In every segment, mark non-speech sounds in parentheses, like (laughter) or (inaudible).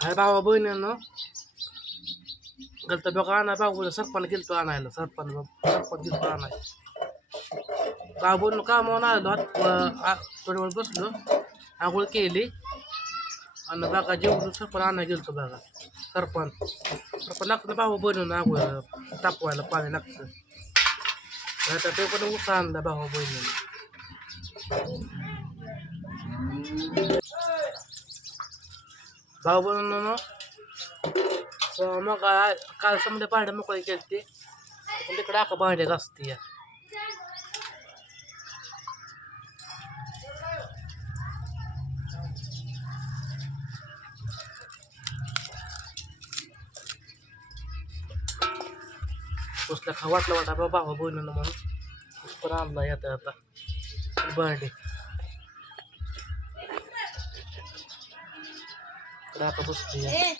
अरे भावा बहिणीनं. गलत बघा आणा बाबू सरपण गेलतो आणायला सरपण सरपण गेलतो आणायला. बाबून कामावून आलो? हात थोड्या वेळ बसलो आंघोळ केली. आणि बघा जेवढं सरपण आणायला गेलतो बघा सरपण सरपण लागतं भाऊ बनवून आंघोळ तापवायला पाणी लागतं. आता ते पण उसा आणला भाऊ बहिणीने. भाऊ बहिणीनं मग काल समजा भांडे मोकळी केली ते पण तिकडे आका भांडे घासते या उसला खा वाटला वाटा बाबा भावा म्हणून. पण आणला येता आता. भांडे. इकडे आता बसली या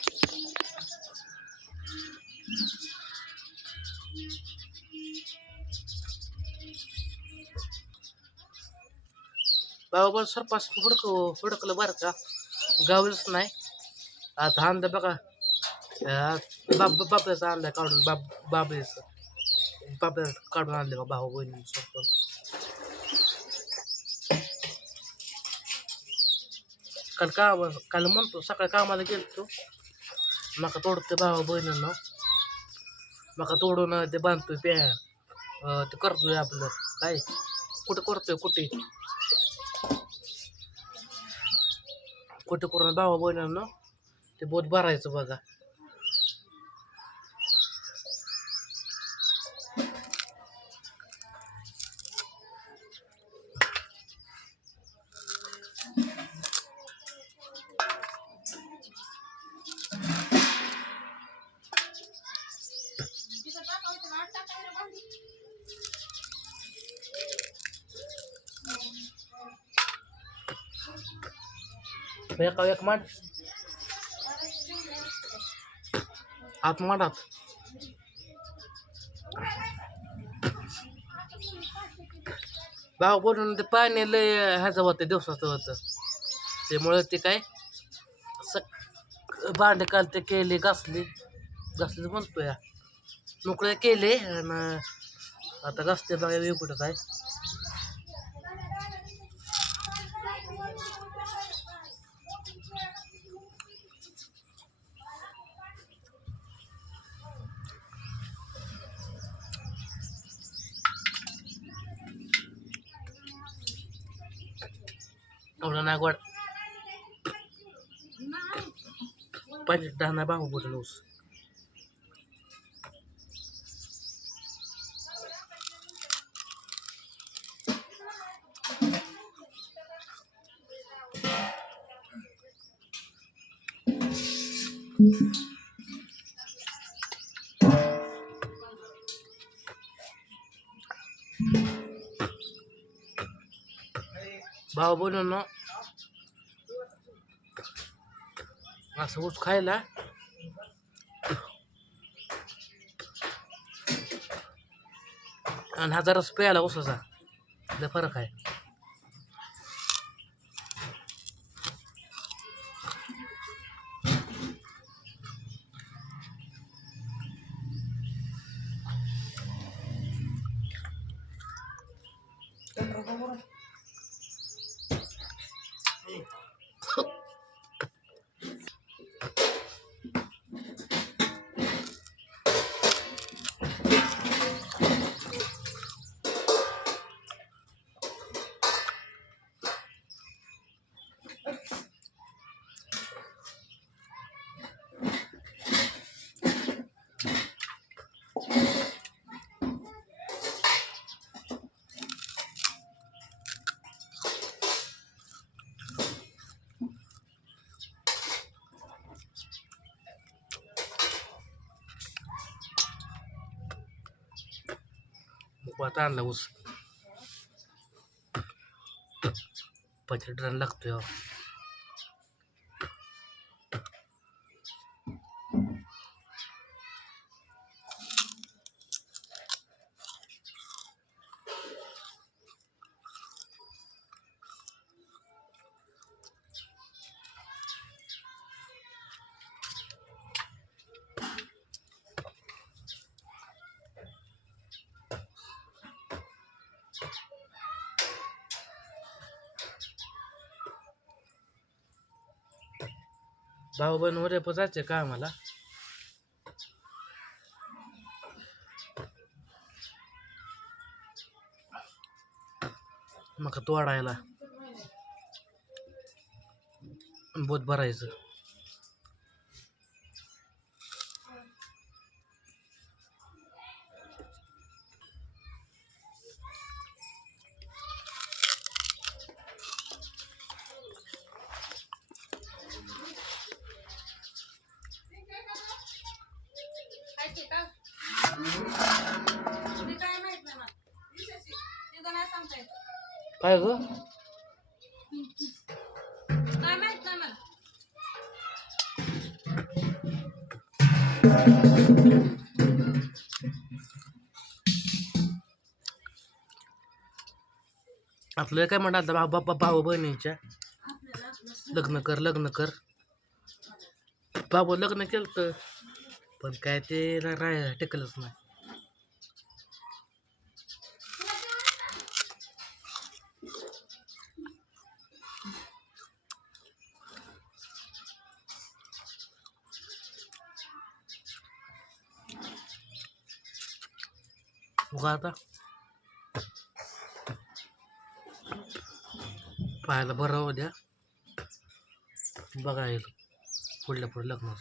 बाबा सरपास हुडक हुडकलं बरं का? गावलंच नाही. आता आणलं बघा. बाब बापल्याचं आणलं काढून बाब बाबल्याचं बापल्याचं काढून आणलं का भाऊ बहिणी सरपण काल काम काल म्हणतो सकाळी कामाला गेलतो. मका तोडते भावा बहिणींना. मका तोडून ते बांधतोय प्या ते करतोय आपलं. काय? कुठे करतोय कुठे? कुठे करून भावा बहिणींना ते बोट भरायचं बघा. एक एक मांड आत मांडात भाऊ बोलून ते पाणी लय ह्याचं होतं दिवसाचं होतं. त्यामुळे ते काय सक भांडे काल ते केले घासले. घासले म्हणतो या मोकळे केले आणि आता घासते बघा कुठं काय. एवढा नाही गोड पाहिजे दहा भाऊ बोलून ऊस भाऊ बोलून ना असं ऊस खायला. आणि हजार रस प्यायला ऊसाचा. फरक आहे. आता आणला ऊस. पचड रन लागतोय. भाऊ बहीण उद्या पण जायचे का आम्हाला? मग तोडायला. बोत भरायचं. काय ग? आपलं काय म्हणाल भाऊ बाप्पा भाऊ बहिणीच्या? लग्न कर लग्न कर. बाबा लग्न केलं तर पण काय ते राहायला राय टिकलंच नाही. उगा आता. पाहायला बरं होऊ द्या. बघा येईल पुढल्या पुढे लग्न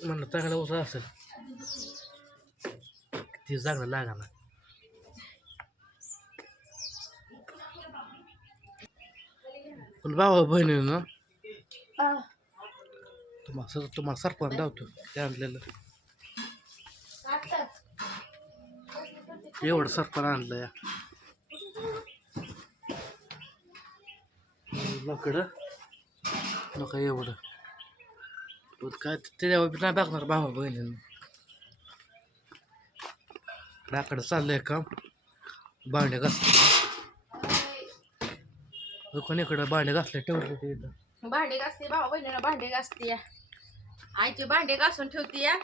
म्हणलं चांगला ऊस असेल ती चांगलं लागा ना पण भावा बहिणीनं तुम्हाला सर तुम्हाला सरपंच धावतो ते आणलेलं. एवढं सरपण आणलं या लाकडं नका एवढं. काय त्याच्यावर नाही बघणार भावा बहिणीनं लाकडं चाललंय काम भांडे घासले कोणीकडं भांडे घासले ठेवले ते इथं भांडे घासते भावा बहिणीनं भांडे घासते आईचे भांडे घासून ठेवते. या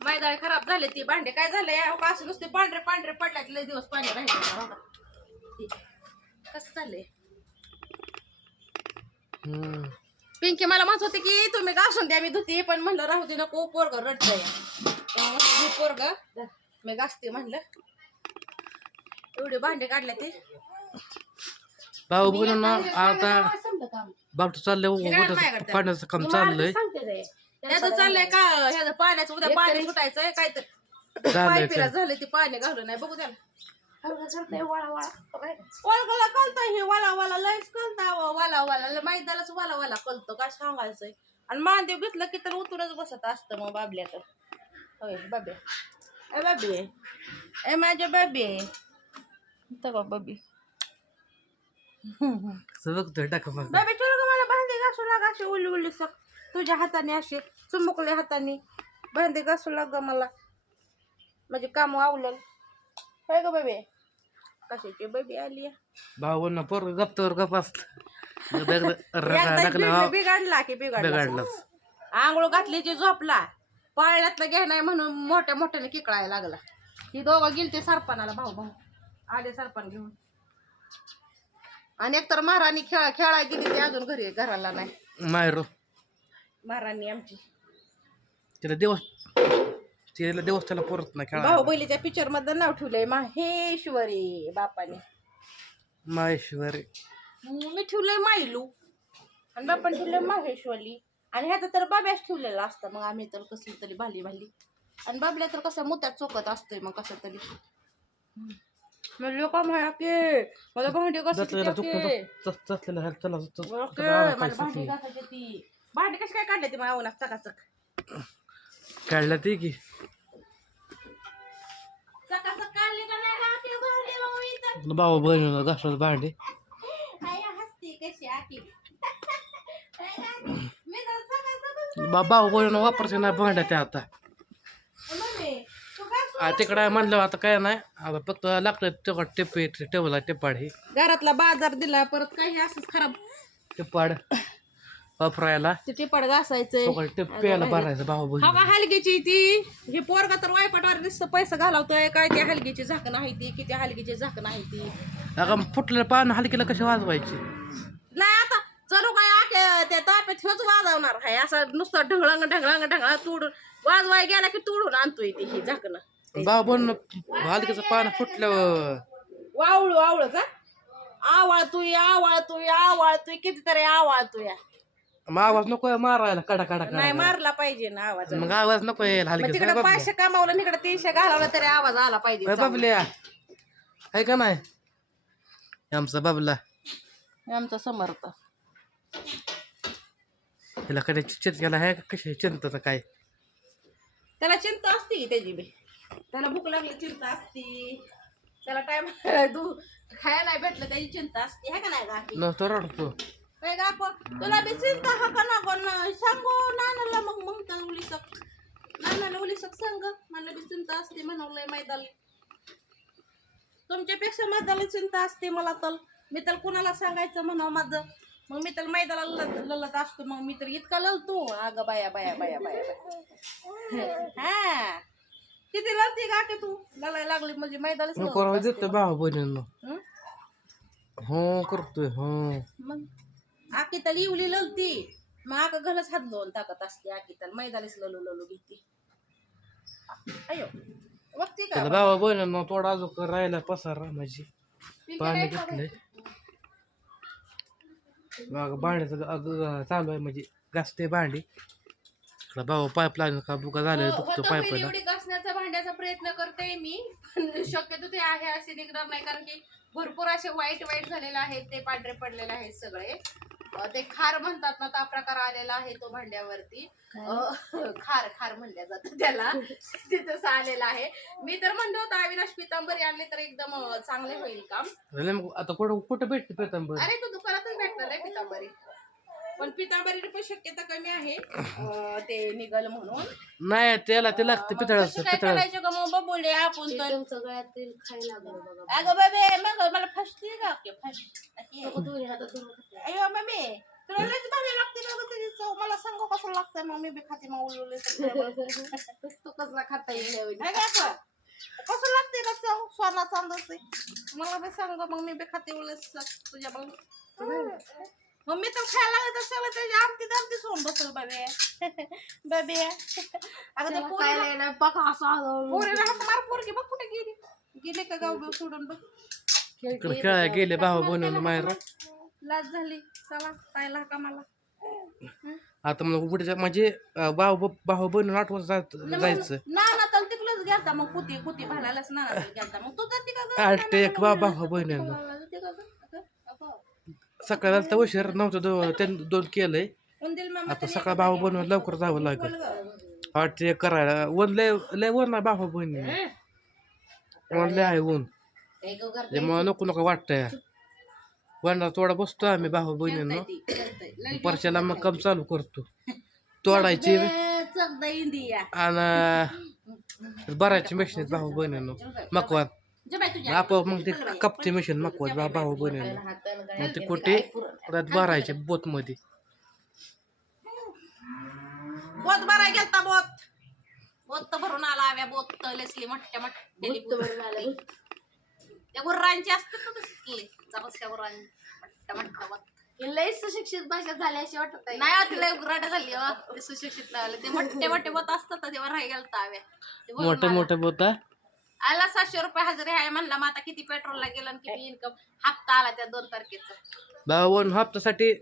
मैदाळ खराब झाले ती भांडे काय झाले? या असं नुसते पांढरे पांढरे पडल्यात? लय दिवस पाणी राहिले कसं चाललंय. पिंकी मला म्हणत होती की तुम्ही घासून द्या मी धुते. पण म्हणलं राहू दे नको पोरग रडतंय. पोरग मी घासते म्हणलं. एवढे भांडे काढले ते. भाऊ बहिणी ना आता. बापट चाललंय? पाण्याचं काम चाललंय. ह्याचं चाललंय का ह्याचं पाण्याचं उद्या पाणी सुटायचंय काय तर झालं ते पाणी घालून नाही बघू त्याला. वाळगला कळतंय हे? वाला वाला लयच कळता वाला वाला मैदालाच वाला वाला कळतो. काय सांगायचंय? आणि मांदेव घेतलं की तर उतरच बसत असतं मग बाबल्या तर. होय बाबे. ए बाबी. ए माझ्या बाबी. तवा बाबी. बघतोय टाका मग. बाबी चल ग मला भांडी घासू लाग अशी उली उली सक तुझ्या हाताने अशी चुमुकल्या हाताने भांडी घासू लाग ग मला. म्हणजे काम आवलं होय ग बाबी. कशाची बाबी आली आहे? भाऊ पोर गप्तावर गप बिघ- बिघडला की बिघडला आंघोळ घातली की झोपला. पाळण्यातलं घेणार म्हणून मोठ्या मोठ्याने किकळायला लागला. ही दोघं गेलते सरपणाला भाऊ भाऊ. आले सरपण घेऊन. आणि एकतर महाराणी खेळा खेळायला गेली ती अजून घरी घराला नाही. मायरो. महाराणी आमची. तिला दिवस तिला दिवस त्याला परत नाही खेळा भाऊ बैलीच्या पिक्चरमध्ये नाव ठेवलंय माहेश्वरी बापाने माहेश्वरी मी ठेवलंय मायलू आणि बापाने ठेवलंय माहेश्वरी आणि ह्याचं तर बाब्याच ठेवलेलं असतं मग आम्ही तर कसली तरी भाली भाली आणि बाबल्या तर कसं मुत्यात चोकत असतोय मग कसं तरी म्हणलं का म्हणा की मला भांडी ह्याला चला मला भांडी. घासायची ती भांडी कशी काय काढली ती मला उन्हात चकाचक काढलं ते की भाऊ बहिणीला घासलं भांडे भाऊ बहिणीला वापरते नाही भांड्या त्या आता तिकडं म्हणलं आता काय नाही आता फक्त लागतं तेवढं टिपे टेबल टिपाड हे घरातला बाजार दिला परत काही असंच खराब टिपाड वापरायला. ते टिपड घासायचंय फक्त टिप प्यायला भरायचं भाऊ हा बहिणी का हलगीची ती. हे पोरगा तर वायपटवर नुसतं पैसा घालवतोय. काय त्या हलगीची झाकण आहे ती किती हलगीची झाकण आहे ती. अगं फुटलेलं पान हलकीला कशी वाजवायची? नाही आता चलू काय आके त्या ताप्यात ह्योच वाजवणार आहे. असं नुसतं ढंगळंग ढंगळंग ढंगळा तोडून वाजवाय गेला की तोडून आणतोय ती ही झाकण. भाऊ बहिण हलकीचं पान फुटल्यावर. वावळू वावळ का आवाळतोय आवाळतोय आवाळतोय कितीतरी आवाळतोय. मग आवाज नको मारायला. कडा कडा नाही कडा मारला पाहिजे ना आवाज मग आवाज नको यायला मग हलकीचा तिकडे पाचशे कमावलं तिकडे तीनशे घालवलं तरी आवाज आला पाहिजे. बाबल्या. आहे का नाही? आमचा बाबला. आमचा समर्थ. हिला कडे चिंत गेला आहे का? कशी चिंत काय? त्याला चिंता असते की त्याची बी. त्याला भूक लागली चिंता असती. त्याला टाइम (laughs) खायला नाही भेटलं त्याची चिंता असते. है का नाही गाठी? नसतो रडतो. का आपण? तुला बी चिंता हा का ना कोण सांगू नानाला मग म्हणता उलिसक नानाला उलिसक सांग मला बी चिंता असते म्हणवलंय मैदाली तुमच्यापेक्षा मैदाला चिंता असते मला तर. मी तर कुणाला सांगायचं म्हणावं माझं? मग मी तर मैदाला ललत ललत असतो. मग मी तर इतका ललतो अगं बाया बाया बाया बाया हा किती लढती का की तू? लढायला लागली म्हणजे. देतो भाऊ बहिणींना? हो करतोय हो. मग? आकी तर लिवली ललती. मग आका घरच हात धुवून टाकत असते आकी तर मैदानीच ललू ललू घेते. अयो बघती का त्याला भावा बहिणींना थोडा अजून राहिला पसारा माझी. पाणी काय घेतलंय. मग भांड्याचं अग चालू आहे म्हणजे घासते भांडी. त्याला भाऊ पाईपलाईन का बुका झालं हो- बघतो होतं पाईपला. एवढी घासण्याचा भांड्याचा प्रयत्न करते मी पण शक्यतो ते आहे असे निघणार नाही कारण की भरपूर असे वाईट वाईट झालेले आहेत ते पांढरे पडलेले आहेत सगळे. ते खार म्हणतात ना त्या प्रकार आलेला आहे तो भांड्यावरती. खार खार म्हणल्या जातं त्याला. तिथंच आलेला आहे. मी तर म्हणलं होतं अविनाश पितांबरी आणले तर एकदम चांगले होईल काम. आता कुठं कुठं भेटते पेतंबर? अरे तू दुकानातच भेटणार आहे पितांबरी. पण पितांबरीची पण शक्यता कमी आहे. अं, ते निघल म्हणून. नाही त्याला ते लागते मग कसं काय पितळ. करायचं ग मग? बोलले आपण तर अगं बाबे मग मला फसते का? की फस अयो मम्मी तुला लयच भारी लागते ना गं त्याची चव. मला सांग कसं लागतं मग मी बी खाते मग उलवले (laughs) तू कसला खाता येईल कसं लागते ना चव? सोना चांदच मला बी सांग मग मी बी खाते उलस तुझ्या मग मग मी तर खायला लागले तर सगळं त्याची आमटी दामटी सोडून बसल बाबे. (laughs) बाबे. अगं ते पोरीला पोरीला हाक मार पोरगी बघ कुठे गेली. गेले का गाव सोडून बघ. इकडे खेळायला गेले भाऊ बहिणीनं माहेर लाज झाली. चला पाहिला का मला. आता मग पुढच्या म्हणजे अं, भाऊ भाऊ बहिणीनं आठवत जात- जायचं. ना ना तर तिकडच गेलता मग कुती कुती भालायलाच ना ना गेलता मग तू जाती का गं? आठ एक बा भाऊ जाते का गं? सकाळी तर उशीर नव्हतं दोन त्यांनी दोन केलंय. उंदील मामा आता सकाळ भाऊ बहिणी लवकर जावं लागेल. आठ ते करायला. ऊन लय लय वर ना भाऊ बहिणी. ऊन लय आहे ऊन. त्यामुळे नको नको वाटतंय. वरना थोडा बसतो आम्ही भाऊ बहिणीनं. परशाला मग काम चालू करतो. तोडायची आणि भरायची मशीन भाऊ बहिणीनं. मकवान. आपोआप मग ते कपचे मशीन मकवान बा भाऊ बहिणीनं मग ते कुठे त्यात भरायचे बोत मध्ये बोत भराय गेलता बोत बोत भरून आला आव्या बोत लेसली मोठ्या मोठ्या त्या गुर्रांची असतात ना तसली जराशा गुर्रांची मोठ्या मोठ्या बोत लय सुशिक्षित भाषा झाली अशी वाटत आहे. नाही आता लय गुराट झाली हो. ते सुशिक्षित लागले ते मोठे मोठे बोत असतात तेव्हा राही गेलता आव्या. मोठे. मोठे बोत आहे. आला सातशे रुपये हजेरी आहे म्हणला मग आता किती पेट्रोलला गेलं आणि किती इन्कम हप्ता आला त्या दोन तारखेचा. बहिण हप्त्यासाठी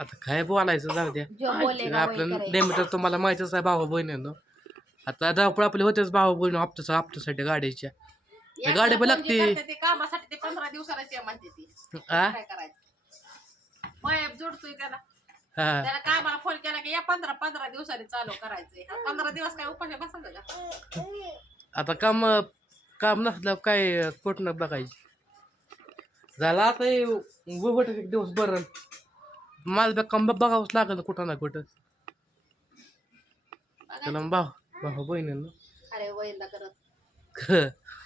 आता काय बोलायचं जाऊ द्या. जो बोले ना वही आपलं करायचं. नेहमी तर तुम्हाला माहितीच आहे भाऊ बहिणीनं आता धावपळ आपले होतेच भाऊ बहीण हप्त्याचा हप्त्यासाठी गाडीच्या एकदा गाडी पण लागते. करते ते कामासाठी ते पंधरा दिवसालाच ये म्हणते ती. आ? काय करायचं? जोडतोय त्याला. हा. त्याला कामाला फोन केला की या पंधरा पंधरा दिवसांनी चालू करायचंय. पंधरा दिवस काय उपाशी बसायचं का? आता काम काम नसल्यावर काय कुठनं बघायची? झालं आता हे उभट एक दिवस बरं. मला काम बघावंच लागेल कुठं ना कुठं. त्याला भाऊ भाऊ बहिणीनं.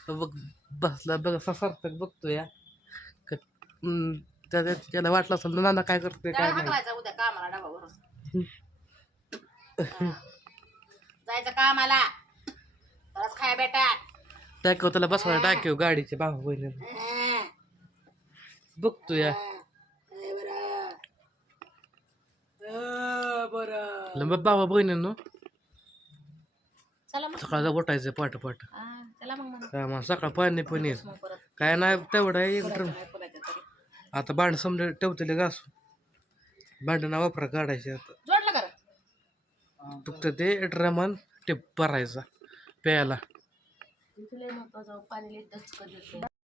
बघ बसला बघ सारखं बघतो या त्याला वाटलं असेल ना नाना काय करतोय काय. जायचं कामाला. खाय बेटा टाक्यावर त्याला बसवायला टाक्यावर गाडीचे भाऊ बहिणीनं बघतो या. बाबा बहिणीनं. सकाळचं उठायचं मग मग. काय मग सकाळ पाणी पनीर काय नाही तेवढं आहे. आता भांड समजा ठेवतेले घासून. भांडणा वापरा काढायचे आता. फक्त ते ड्रमन टिप भरायचा. प्यायला. तुला महत्वाचं पाणी लई डचकं देते.